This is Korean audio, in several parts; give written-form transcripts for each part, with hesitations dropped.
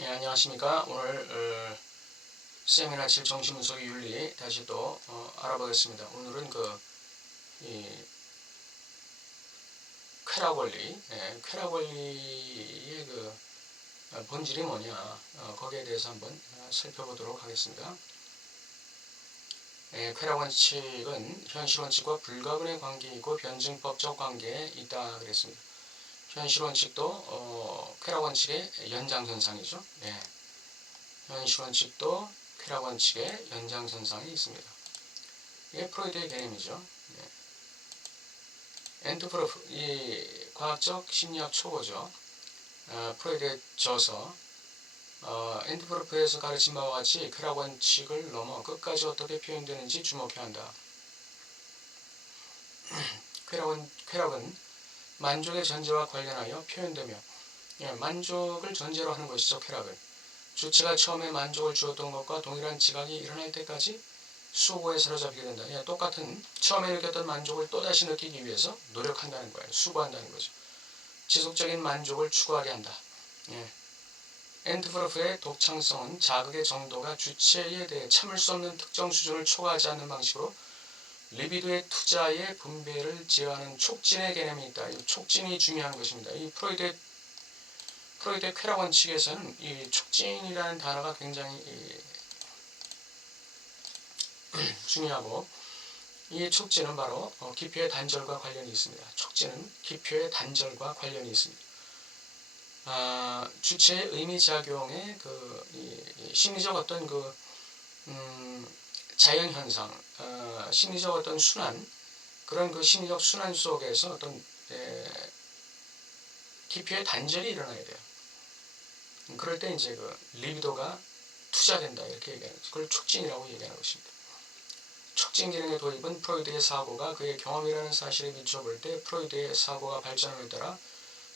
예, 안녕하십니까. 오늘 세미나 7 정신분석의 윤리 다시 또 알아보겠습니다. 오늘은 이 쾌락 원리, 쾌락 원리의 본질이 뭐냐, 거기에 대해서 한번 살펴보도록 하겠습니다. 쾌락 원칙은 현실 원칙과 불가분의 관계이고 변증법적 관계에 있다 그랬습니다. 현실 원칙도 쾌락 원칙의 연장선상이죠. 현실 원칙도 쾌락 원칙의 연장선상에 있습니다. 이게 프로이드의 개념이죠. 엔트프로프, 이 과학적 심리학 초보죠. 프로이드의 저서 엔트프로프에서 가르친 바와 같이 쾌락 원칙을 넘어 끝까지 어떻게 표현되는지 주목해야 한다. 쾌락은 만족의 전제와 관련하여 표현되며, 만족을 전제로 하는 것이죠. 쾌락은 주체가 처음에 만족을 주었던 것과 동일한 지각이 일어날 때까지 수고에 사로잡히게 된다. 똑같은 처음에 느꼈던 만족을 또다시 느끼기 위해서 노력한다는 거예요. 수고한다는 거죠. 지속적인 만족을 추구하게 한다. 엔트프로프의 독창성은 자극의 정도가 주체에 대해 참을 수 없는 특정 수준을 초과하지 않는 방식으로 리비도의 투자의 분배를 제어하는 촉진의 개념이 있다. 이 촉진이 중요한 것입니다. 이 프로이드의 쾌락 원칙에서는 이 촉진이라는 단어가 굉장히 중요하고, 이 촉진은 바로 기표의 단절과 관련이 있습니다. 촉진은 기표의 단절과 관련이 있습니다. 주체의 의미작용의 심리적 어떤 자연현상, 심리적 어떤 순환, 그런 심리적 순환 속에서 어떤 기표의 단절이 일어나야 돼요. 그럴 때 이제 리비도가 투자된다 이렇게 얘기하는 거죠. 그걸 촉진이라고 얘기하는 것입니다. 촉진 기능의 도입은 프로이드의 사고가 그의 경험이라는 사실에 비춰볼 때 프로이드의 사고가 발전함에 따라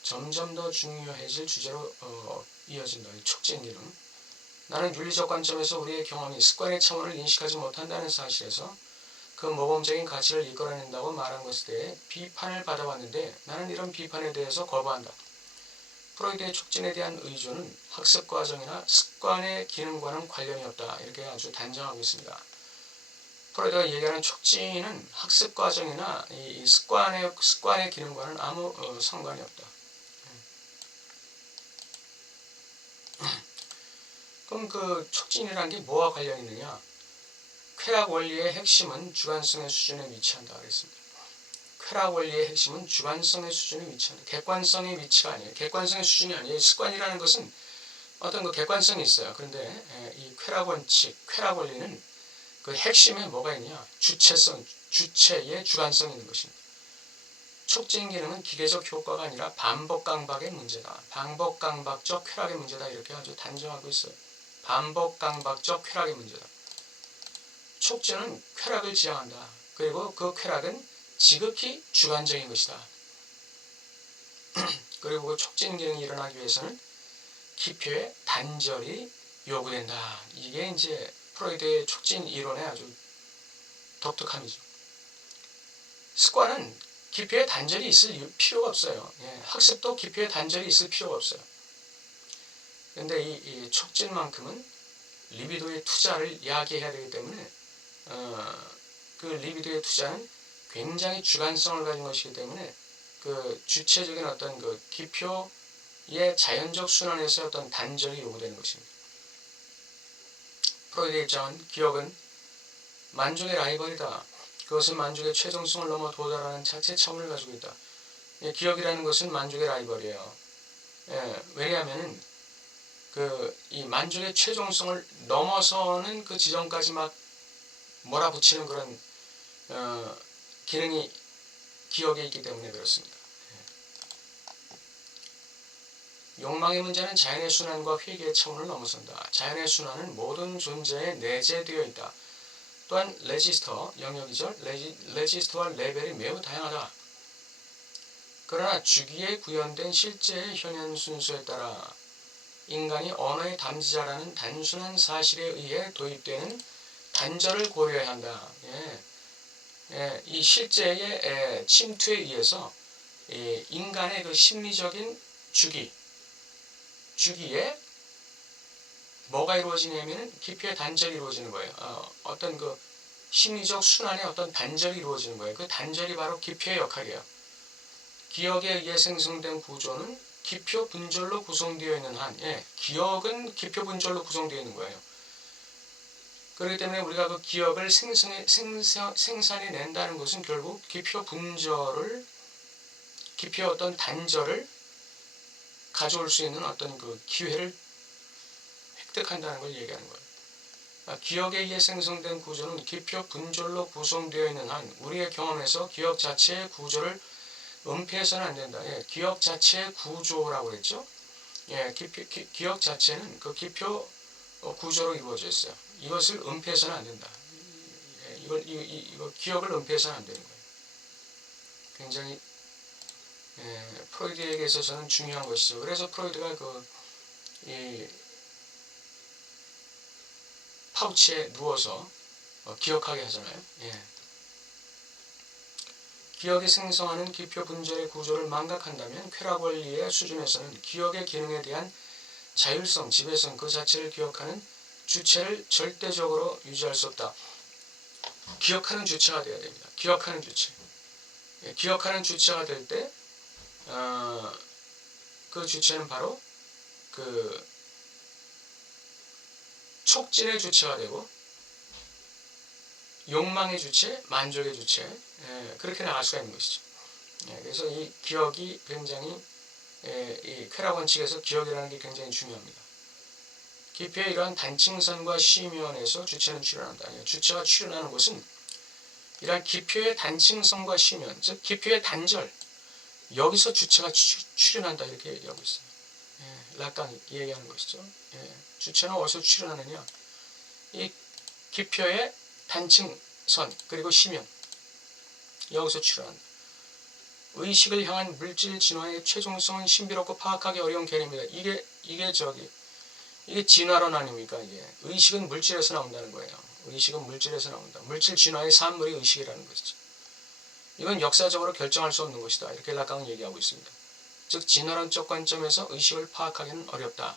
점점 더 중요해질 주제로 이어진다. 촉진 기능. 나는 윤리적 관점에서 우리의 경험이 습관의 차원을 인식하지 못한다는 사실에서 그 모범적인 가치를 이끌어낸다고 말한 것에 대해 비판을 받아왔는데 나는 이런 비판에 대해서 거부한다. 프로이드의 촉진에 대한 의존은 학습 과정이나 습관의 기능과는 관련이 없다. 이렇게 아주 단정하고 있습니다. 프로이드가 얘기하는 촉진은 학습 과정이나 이 습관의 기능과는 아무 상관이 없다. 그럼 그 촉진이라는 게 뭐와 관련이 있느냐? 쾌락 원리의 핵심은 주관성의 수준에 위치한다 그랬습니다. 쾌락 원리의 핵심은 주관성의 수준에 위치한다. 객관성의 위치가 아니에요. 객관성의 수준이 아니에요. 습관이라는 것은 어떤 객관성이 있어요. 그런데 이 쾌락 원칙, 쾌락 원리는 그 핵심에 뭐가 있냐? 주체의 주관성이 있는 것입니다. 촉진 기능은 기계적 효과가 아니라 반복 강박의 문제다. 반복 강박적 쾌락의 문제다. 이렇게 아주 단정하고 있어요. 반복 강박적 쾌락의 문제다. 촉진은 쾌락을 지향한다. 그리고 그 쾌락은 지극히 주관적인 것이다. 그리고 그 촉진 기능이 일어나기 위해서는 기표의 단절이 요구된다. 이게 이제 프로이드의 촉진 이론의 아주 독특함이죠. 습관은 기표의 단절이 있을 필요가 없어요. 학습도 기표의 단절이 있을 필요가 없어요. 그런데 이 촉진만큼은 리비도의 투자를 이야기해야 되기 때문에 그 리비도의 투자는 굉장히 주관성을 가진 것이기 때문에 그 주체적인 어떤 그 기표의 자연적 순환에서 어떤 단절이 요구되는 것입니다. 프로이드의 입장은 기억은 만족의 라이벌이다. 그것은 만족의 최종성을 넘어 도달하는 자체 차원을 가지고 있다. 기억이라는 것은 만족의 라이벌이에요. 왜냐하면 이 만족의 최종성을 넘어서는 그 지점까지 막 몰아붙이는 그런 기능이 기억에 있기 때문에 그렇습니다. 욕망의 문제는 자연의 순환과 회개의 차원을 넘어선다. 자연의 순환은 모든 존재에 내재되어 있다. 또한 레지스터, 영역이죠. 레지스터와 레벨이 매우 다양하다. 그러나 주기에 구현된 실제의 현현 순서에 따라 인간이 언어의 담지자라는 단순한 사실에 의해 도입되는 단절을 고려해야 한다. 이 실제의 침투에 의해서 인간의 그 심리적인 주기에 뭐가 이루어지냐면 기표의 단절이 이루어지는 거예요. 어떤 그 심리적 순환의 어떤 단절이 이루어지는 거예요. 그 단절이 바로 기표의 역할이에요. 기억에 의해 생성된 구조는 기표 분절로 구성되어 있는 한, 기억은 기표 분절로 구성되어 있는 거예요. 그렇기 때문에 우리가 그 기억을 생산해낸다는 것은 결국 기표 분절을, 기표의 어떤 단절을 가져올 수 있는 어떤 그 기회를 획득한다는 걸 얘기하는 거예요. 기억에 의해 생성된 구조는 기표 분절로 구성되어 있는 한 우리의 경험에서 기억 자체의 구조를 은폐해서는 안 된다. 기억 자체의 구조라고 그랬죠. 기억 자체는 그 기표 구조로 이루어져 있어요. 이것을 은폐해서는 안 된다. 이거 기억을 은폐해서는 안 되는 거예요. 굉장히 프로이드에게 있어서는 중요한 것이죠. 그래서 프로이드가 이 파우치에 누워서 기억하게 하잖아요. 기억이 생성하는 기표 분절의 구조를 망각한다면 쾌락 원리의 수준에서는 기억의 기능에 대한 자율성, 지배성 그 자체를 기억하는 주체를 절대적으로 유지할 수 없다. 기억하는 주체가 되어야 됩니다. 기억하는 주체. 기억하는 주체가 될 때 그 주체는 바로 그 촉진의 주체가 되고 욕망의 주체, 만족의 주체, 그렇게 나갈 수가 있는 것이죠. 그래서 이 기억이 굉장히 이 쾌락 원칙에서 기억이라는 게 굉장히 중요합니다. 기표의 이러한 단층선과 심연에서 주체는 출현한다. 주체가 출현하는 것은 이러한 기표의 단층선과 심연, 즉 기표의 단절, 여기서 주체가 출현한다 이렇게 얘기하고 있어요. 라칸이 얘기하는 것이죠. 주체는 어디서 출현하느냐? 이 기표의 단층선 그리고 심연, 여기서 출현한다. 의식을 향한 물질 진화의 최종성은 신비롭고 파악하기 어려운 개념이다. 이게 진화론 아닙니까? 이게 의식은 물질에서 나온다는 거예요. 의식은 물질에서 나온다. 물질 진화의 산물이 의식이라는 것이죠. 이건 역사적으로 결정할 수 없는 것이다. 이렇게 라칸은 얘기하고 있습니다. 즉 진화론적 관점에서 의식을 파악하기는 어렵다.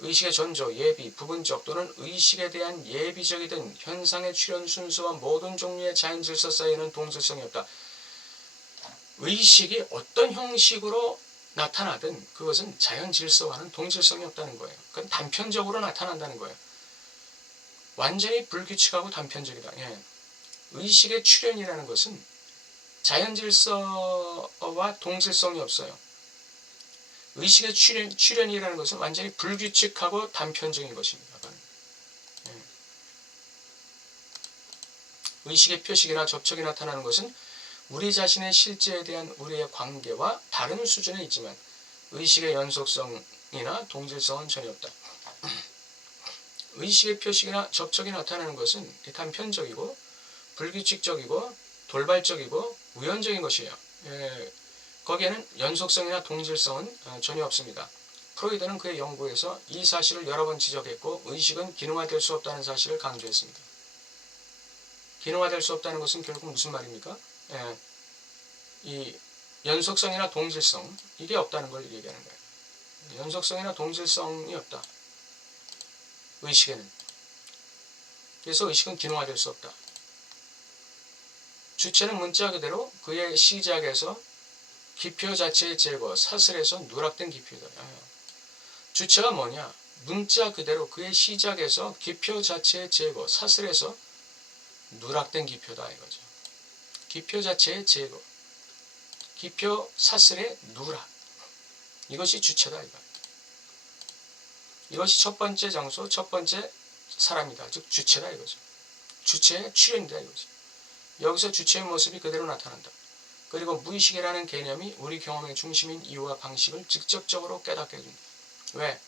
의식의 전조, 예비, 부분적 또는 의식에 대한 예비적이든 현상의 출현 순수와 모든 종류의 자연 질서 사이에는 동질성이 없다. 의식이 어떤 형식으로 나타나든 그것은 자연 질서와는 동질성이 없다는 거예요. 그건 단편적으로 나타난다는 거예요. 완전히 불규칙하고 단편적이다. 의식의 출현이라는 것은 자연 질서와 동질성이 없어요. 의식의 출현이라는 것은 완전히 불규칙하고 단편적인 것입니다. 의식의 표식이나 접촉이 나타나는 것은 우리 자신의 실제에 대한 우리의 관계와 다른 수준에 있지만 의식의 연속성이나 동질성은 전혀 없다. 의식의 표식이나 접촉이 나타나는 것은 단편적이고 불규칙적이고 돌발적이고 우연적인 것이에요. 거기에는 연속성이나 동질성은 전혀 없습니다. 프로이드는 그의 연구에서 이 사실을 여러 번 지적했고 의식은 기능화될 수 없다는 사실을 강조했습니다. 기능화될 수 없다는 것은 결국 무슨 말입니까? 이 연속성이나 동질성 이게 없다는 걸 얘기하는 거예요. 연속성이나 동질성이 없다. 의식에는. 그래서 의식은 기능화될 수 없다. 주체는 문자 그대로 그의 시작에서 기표 자체의 제거, 사슬에서 누락된 기표다. 주체가 뭐냐? 문자 그대로 그의 시작에서 기표 자체의 제거, 사슬에서 누락된 기표다 이거죠. 기표 자체의 제거, 기표 사슬의 누락. 이것이 주체다 이거. 이것이 첫 번째 장소, 첫 번째 사람이다. 즉 주체다 이거죠. 주체의 출현이다 이거죠. 여기서 주체의 모습이 그대로 나타난다. 그리고 무의식이라는 개념이 우리 경험의 중심인 이유와 방식을 직접적으로 깨닫게 해준다. 왜?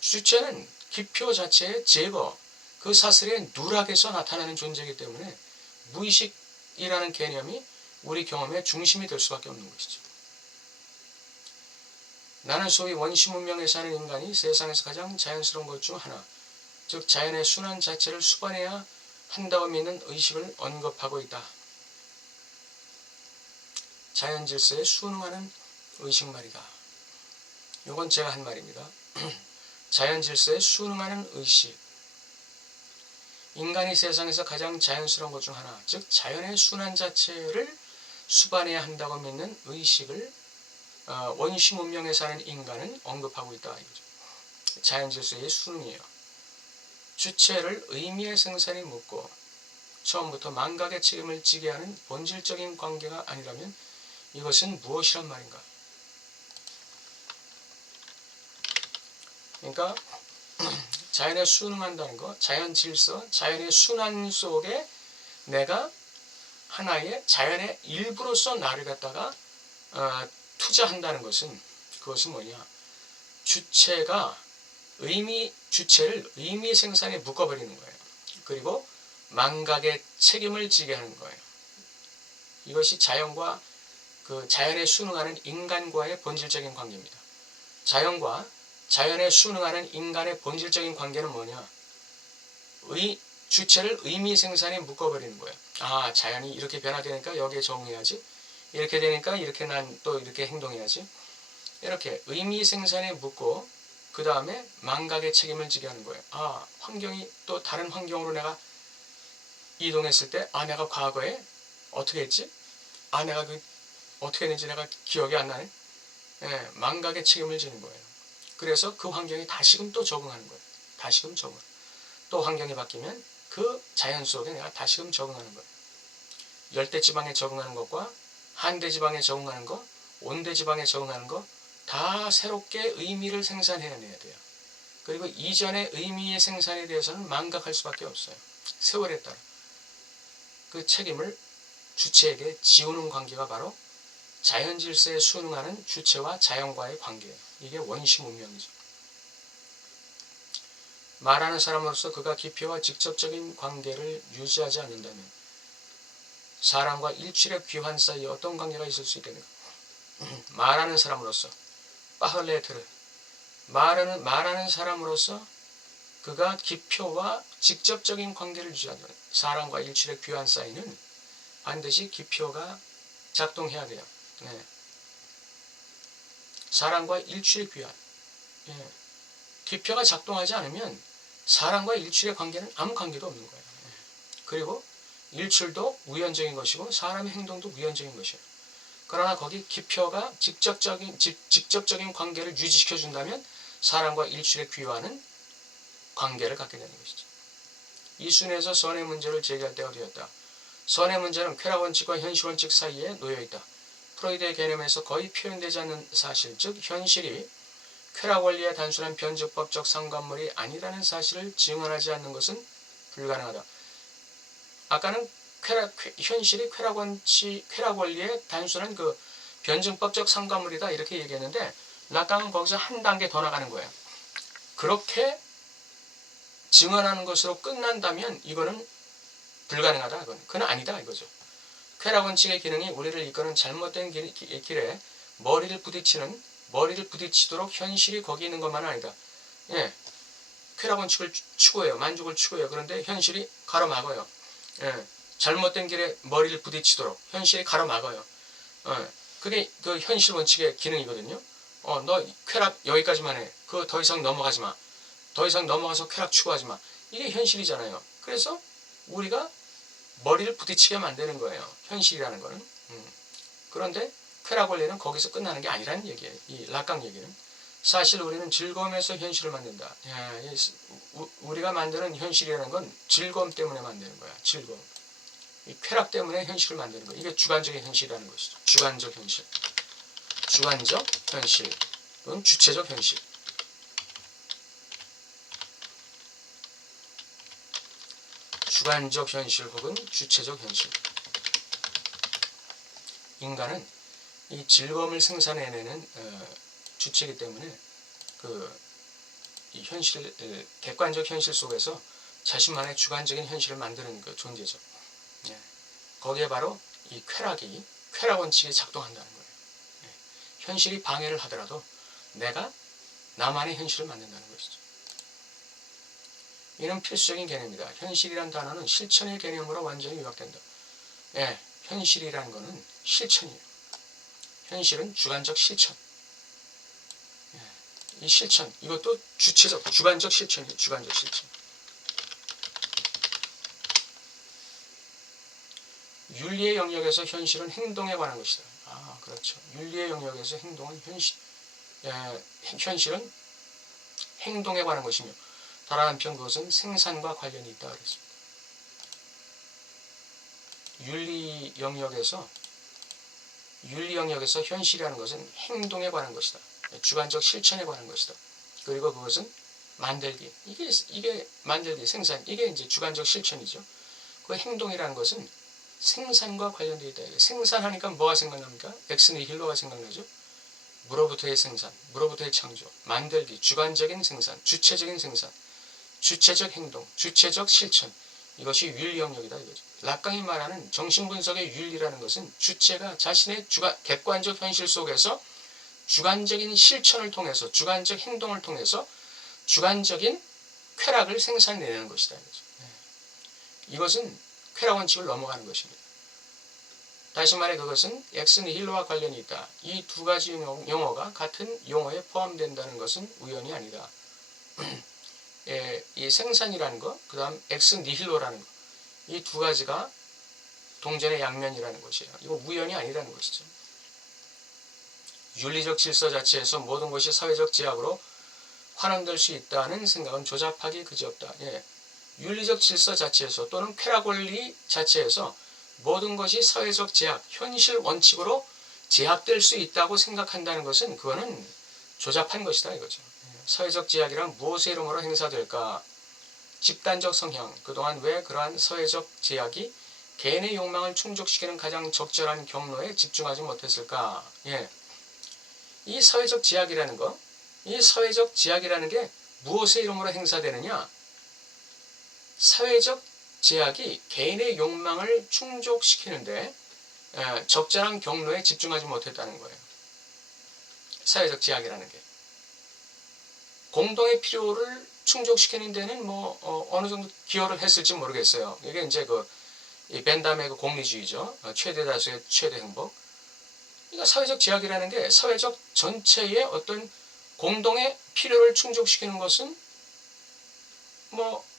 주체는 기표 자체의 제거, 그 사슬의 누락에서 나타나는 존재이기 때문에 무의식이라는 개념이 우리 경험의 중심이 될 수밖에 없는 것이죠. 나는 소위 원시 문명에 사는 인간이 세상에서 가장 자연스러운 것 중 하나, 즉 자연의 순환 자체를 수반해야 한다고 믿는 의식을 언급하고 있다. 자연 질서에 순응하는 의식 말이다. 이건 제가 한 말입니다. 자연 질서에 순응하는 의식. 인간이 세상에서 가장 자연스러운 것 중 하나, 즉 자연의 순환 자체를 수반해야 한다고 믿는 의식을 원시 문명에 사는 인간은 언급하고 있다 이거죠. 자연 질서의 순응이에요. 주체를 의미의 생산에 묻고 처음부터 망각의 책임을 지게 하는 본질적인 관계가 아니라면 이것은 무엇이란 말인가? 그러니까 자연에 순응한다는 것, 자연 질서, 자연의 순환 속에 내가 하나의 자연의 일부로서 나를 갖다가 투자한다는 것은 그것은 뭐냐? 주체를 의미 생산에 묶어버리는 거예요. 그리고 망각의 책임을 지게 하는 거예요. 이것이 자연과 자연에 순응하는 인간과의 본질적인 관계입니다. 자연과 자연에 순응하는 인간의 본질적인 관계는 뭐냐? 주체를 의미 생산에 묶어버리는 거예요. 아, 자연이 이렇게 변화되니까 여기에 적응해야지. 이렇게 되니까 이렇게 난 또 이렇게 행동해야지. 이렇게 의미 생산에 묶고 그 다음에 망각의 책임을 지게 하는 거예요. 아, 환경이 또 다른 환경으로 내가 이동했을 때, 아, 내가 과거에 어떻게 했지? 아, 내가 어떻게 했는지 내가 기억이 안 나네. 예, 망각의 책임을 지는 거예요. 그래서 그 환경에 다시금 또 적응하는 거예요. 다시금 적응. 또 환경이 바뀌면 그 자연 속에 내가 다시금 적응하는 거예요. 열대지방에 적응하는 것과 한대지방에 적응하는 것, 온대지방에 적응하는 것, 다 새롭게 의미를 생산해내야 돼요. 그리고 이전의 의미의 생산에 대해서는 망각할 수밖에 없어요. 세월에 따라. 그 책임을 주체에게 지우는 관계가 바로 자연 질서에 순응하는 주체와 자연과의 관계예요. 이게 원시 문명이죠. 말하는 사람으로서 그가 깊이와 직접적인 관계를 유지하지 않는다면 사람과 일출의 귀환 사이에 어떤 관계가 있을 수 있겠는가? 말하는 사람으로서 빠흘레트르 말하는 사람으로서 그가 기표와 직접적인 관계를 유지한다면 사람과 일출의 귀환 사이는 반드시 기표가 작동해야 돼요. 네. 사람과 일출의 귀환. 예. 기표가 작동하지 않으면 사람과 일출의 관계는 아무 관계도 없는 거예요. 예. 그리고 일출도 우연적인 것이고 사람의 행동도 우연적인 것이에요. 그러나 거기 기표가 직접적인 관계를 유지시켜 준다면 사람과 일출의 귀환은 관계를 갖게 되는 것이죠. 이 순에서 선의 문제를 제기할 때가 되었다. 선의 문제는 쾌락 원칙과 현실 원칙 사이에 놓여 있다. 프로이드의 개념에서 거의 표현되지 않는 사실, 즉 현실이 쾌락 원리의 단순한 변증법적 상관물이 아니라는 사실을 증언하지 않는 것은 불가능하다. 아까는 현실이 쾌락 원리의 단순한 변증법적 상관물이다 이렇게 얘기했는데 라깡은 거기서 한 단계 더 나가는 거예요. 그렇게 증언하는 것으로 끝난다면 이거는 불가능하다. 그건 아니다 이거죠. 쾌락 원칙의 기능이 우리를 이끄는 잘못된 길에 머리를 부딪히도록 현실이 거기 있는 것만은 아니다. 예, 쾌락 원칙을 추구해요. 만족을 추구해요. 그런데 현실이 가로막아요. 예, 잘못된 길에 머리를 부딪히도록 현실이 가로막아요. 그게 그 현실 원칙의 기능이거든요. 너 쾌락 여기까지만 해. 그거 더 이상 넘어가지 마. 더 이상 넘어가서 쾌락 추구하지 마. 이게 현실이잖아요. 그래서 우리가 머리를 부딪히게 만드는 거예요. 현실이라는 거는. 그런데 쾌락 원리는 거기서 끝나는 게 아니라는 얘기예요. 이 라깡 얘기는. 사실 우리는 즐거움에서 현실을 만든다. 우리가 만드는 현실이라는 건 즐거움 때문에 만드는 거야. 즐거움. 이 쾌락 때문에 현실을 만드는 거야. 이게 주관적인 현실이라는 것이죠. 주관적 현실. 주관적 현실. 또는 주체적 현실. 주관적 현실 혹은 주체적 현실. 인간은 이 즐거움을 생산해내는 주체이기 때문에 이 현실, 객관적 현실 속에서 자신만의 주관적인 현실을 만드는 그 존재죠. 예. 거기에 바로 이 쾌락 원칙이 작동한다는 거예요. 예. 현실이 방해를 하더라도 내가 나만의 현실을 만든다는 것이죠. 이는 필수적인 개념이다. 현실이란 단어는 실천의 개념으로 완전히 요약된다. 예, 현실이라는 것은 실천이에요. 현실은 주관적 실천. 예, 이 실천, 이것도 주체적, 주관적 실천이에요. 주관적 실천. 윤리의 영역에서 현실은 행동에 관한 것이다. 아, 그렇죠. 윤리의 영역에서 행동은 현실은 행동에 관한 것이며 다른 한편 그것은 생산과 관련이 있다 그랬습니다. 윤리 영역에서 현실이라는 것은 행동에 관한 것이다. 주관적 실천에 관한 것이다. 그리고 그것은 만들기. 이게 만들기, 생산. 이게 이제 주관적 실천이죠. 그 행동이라는 것은 생산과 관련되어 있다. 생산하니까 뭐가 생각납니까? 엑스니힐로가 생각나죠. 무로부터의 생산, 무로부터의 창조, 만들기, 주관적인 생산, 주체적인 생산, 주체적 행동, 주체적 실천. 이것이 윤리 영역이다 이거죠. 락강이 말하는 정신분석의 윤리라는 것은 주체가 자신의 객관적 현실 속에서 주관적인 실천을 통해서, 주관적 행동을 통해서 주관적인 쾌락을 생산해내는 것이다 이거죠. 이것은 쾌락 원칙을 넘어가는 것입니다. 다시 말해 그것은 엑스니힐로와 관련이 있다. 이 두 가지 용어가 같은 용어에 포함된다는 것은 우연이 아니다. 이 생산이라는 것, 그 다음 엑스니힐로라는 것, 이 두 가지가 동전의 양면이라는 것이에요. 이거 우연이 아니라는 것이죠. 윤리적 질서 자체에서 모든 것이 사회적 제약으로 환원될 수 있다는 생각은 조잡하기 그지없다. 윤리적 질서 자체에서 또는 쾌락 원리 자체에서 모든 것이 사회적 제약, 현실 원칙으로 제약될 수 있다고 생각한다는 것은 그거는 조잡한 것이다 이거죠. 사회적 제약이란 무엇의 이름으로 행사될까? 집단적 성향, 그동안 왜 그러한 사회적 제약이 개인의 욕망을 충족시키는 가장 적절한 경로에 집중하지 못했을까? 이 사회적 제약이라는 거, 이 사회적 제약이라는 게 무엇의 이름으로 행사되느냐? 사회적 제약이 개인의 욕망을 충족시키는데 적절한 경로에 집중하지 못했다는 거예요. 사회적 제약이라는 게. 공동의 필요를 충족시키는 데는 어느 정도 기여를 했을지 모르겠어요. 이게 이제 이 벤담의 공리주의죠. 최대 다수의 최대 행복. 그러니까 사회적 제약이라는 게 사회적 전체의 어떤 공동의 필요를 충족시키는 것은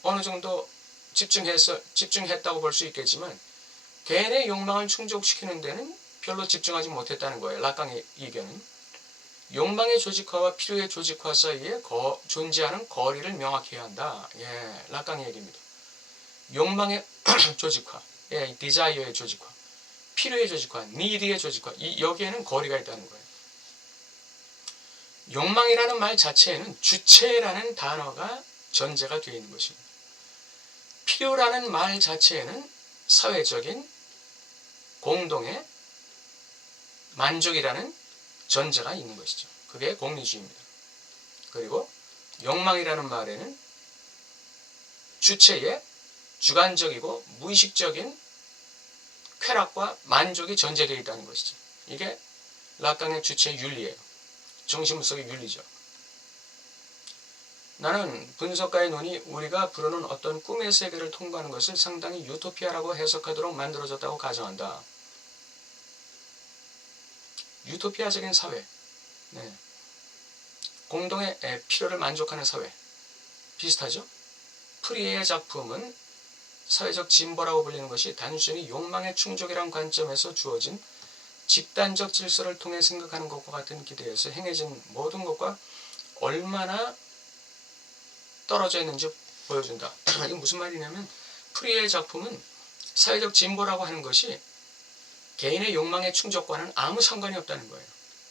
어느 정도 집중했다고 볼 수 있겠지만 개인의 욕망을 충족시키는 데는 별로 집중하지 못했다는 거예요. 락강의 의견은. 욕망의 조직화와 필요의 조직화 사이에 존재하는 거리를 명확히 해야 한다. 락강의 얘기입니다. 욕망의 조직화, 디자이어의 조직화, 필요의 조직화, 니드의 조직화, 여기에는 거리가 있다는 거예요. 욕망이라는 말 자체에는 주체라는 단어가 전제가 되어 있는 것입니다. 필요라는 말 자체에는 사회적인 공동의 만족이라는 전제가 있는 것이죠. 그게 공리주의입니다. 그리고 욕망이라는 말에는 주체의 주관적이고 무의식적인 쾌락과 만족이 전제되어 있다는 것이죠. 이게 락강의 주체의 윤리예요. 정신분석의 윤리죠. 나는 분석가의 눈이 우리가 부르는 어떤 꿈의 세계를 통과하는 것을 상당히 유토피아라고 해석하도록 만들어졌다고 가정한다. 유토피아적인 사회, 공동의 필요를 만족하는 사회, 비슷하죠? 프리에의 작품은 사회적 진보라고 불리는 것이 단순히 욕망의 충족이란 관점에서 주어진 집단적 질서를 통해 생각하는 것과 같은 기대에서 행해진 모든 것과 얼마나 떨어져 있는지 보여준다. 이게 무슨 말이냐면 프리에의 작품은 사회적 진보라고 하는 것이 개인의 욕망의 충족과는 아무 상관이 없다는 거예요.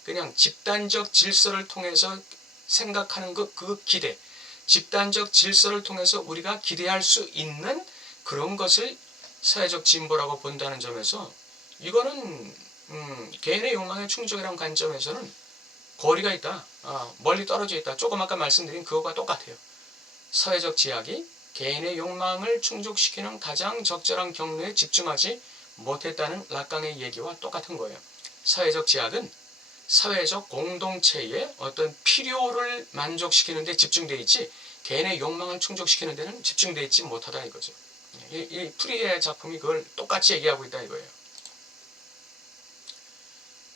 그냥 집단적 질서를 통해서 생각하는 그 기대, 집단적 질서를 통해서 우리가 기대할 수 있는 그런 것을 사회적 진보라고 본다는 점에서 이거는 개인의 욕망의 충족이라는 관점에서는 거리가 있다. 멀리 떨어져 있다. 조금 아까 말씀드린 그거와 똑같아요. 사회적 제약이 개인의 욕망을 충족시키는 가장 적절한 경로에 집중하지 못했다는 락강의 얘기와 똑같은 거예요. 사회적 제약은 사회적 공동체의 어떤 필요를 만족시키는 데 집중되어 있지 개인의 욕망을 충족시키는 데는 집중되어 있지 못하다 이거죠. 이 프리의 작품이 그걸 똑같이 얘기하고 있다 이거예요.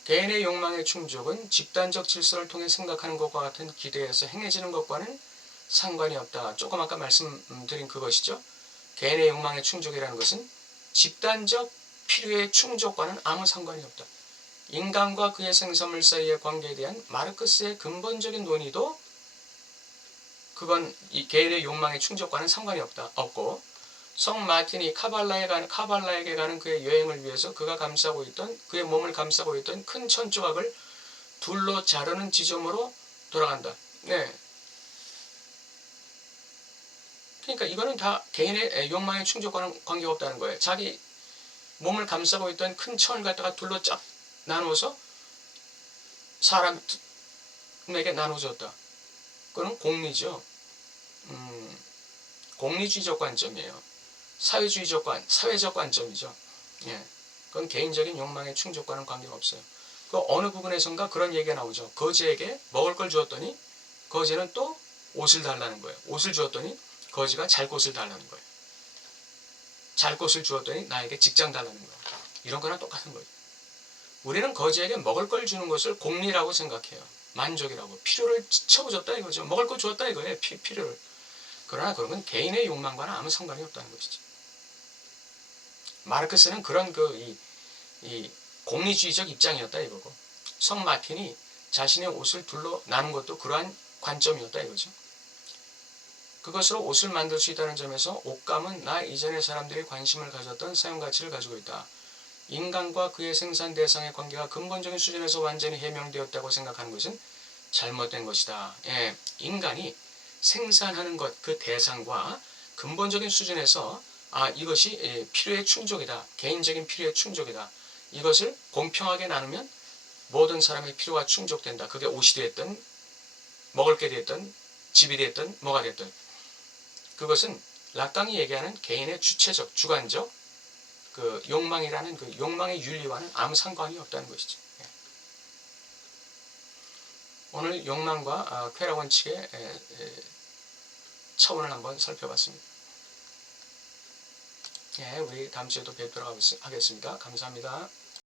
개인의 욕망의 충족은 집단적 질서를 통해 생각하는 것과 같은 기대에서 행해지는 것과는 상관이 없다. 조금 아까 말씀드린 그것이죠. 개인의 욕망의 충족이라는 것은 집단적 필요의 충족과는 아무 상관이 없다. 인간과 그의 생산물 사이의 관계에 대한 마르크스의 근본적인 논의도 그건 이 개인의 욕망의 충족과는 상관이 없고, 성 마틴이 카발라에게 가는 그의 여행을 위해서 그의 몸을 감싸고 있던 큰 천조각을 둘로 자르는 지점으로 돌아간다. 네. 그러니까 이거는 다 개인의 욕망의 충족과는 관계가 없다는 거예요. 자기 몸을 감싸고 있던 큰 천을 갖다가 둘로 쫙 나누어서 사람에게 나눠줬다. 그건 공리죠. 공리주의적 관점이에요. 사회적 관점이죠. 예. 그건 개인적인 욕망의 충족과는 관계가 없어요. 그 어느 부분에선가 그런 얘기가 나오죠. 거지에게 먹을 걸 주었더니 거지는 또 옷을 달라는 거예요. 옷을 주었더니 거지가 잘 곳을 달라는 거예요. 잘 곳을 주었더니 나에게 직장 달라는 거예요. 이런 거랑 똑같은 거예요. 우리는 거지에게 먹을 걸 주는 것을 공리라고 생각해요. 만족이라고. 필요를 채워줬다 이거죠. 먹을 거 주었다 이거예요. 필요를. 그러나 그런 건 개인의 욕망과는 아무 상관이 없다는 것이죠. 마르크스는 그런 이 공리주의적 입장이었다 이거고, 성 마틴이 자신의 옷을 둘로 나눈 것도 그러한 관점이었다 이거죠. 그것으로 옷을 만들 수 있다는 점에서 옷감은 나 이전의 사람들이 관심을 가졌던 사용가치를 가지고 있다. 인간과 그의 생산 대상의 관계가 근본적인 수준에서 완전히 해명되었다고 생각하는 것은 잘못된 것이다. 예, 인간이 생산하는 것, 그 대상과 근본적인 수준에서 이것이 필요의 충족이다. 개인적인 필요의 충족이다. 이것을 공평하게 나누면 모든 사람의 필요가 충족된다. 그게 옷이 됐든 먹을 게 됐든 집이 됐든 뭐가 됐든, 그것은 락강이 얘기하는 개인의 주체적, 주관적 그 욕망이라는 그 욕망의 윤리와는 아무 상관이 없다는 것이죠. 오늘 욕망과 쾌락 원칙의 차원을 한번 살펴봤습니다. 우리 다음 주에도 뵙도록 하겠습니다. 감사합니다.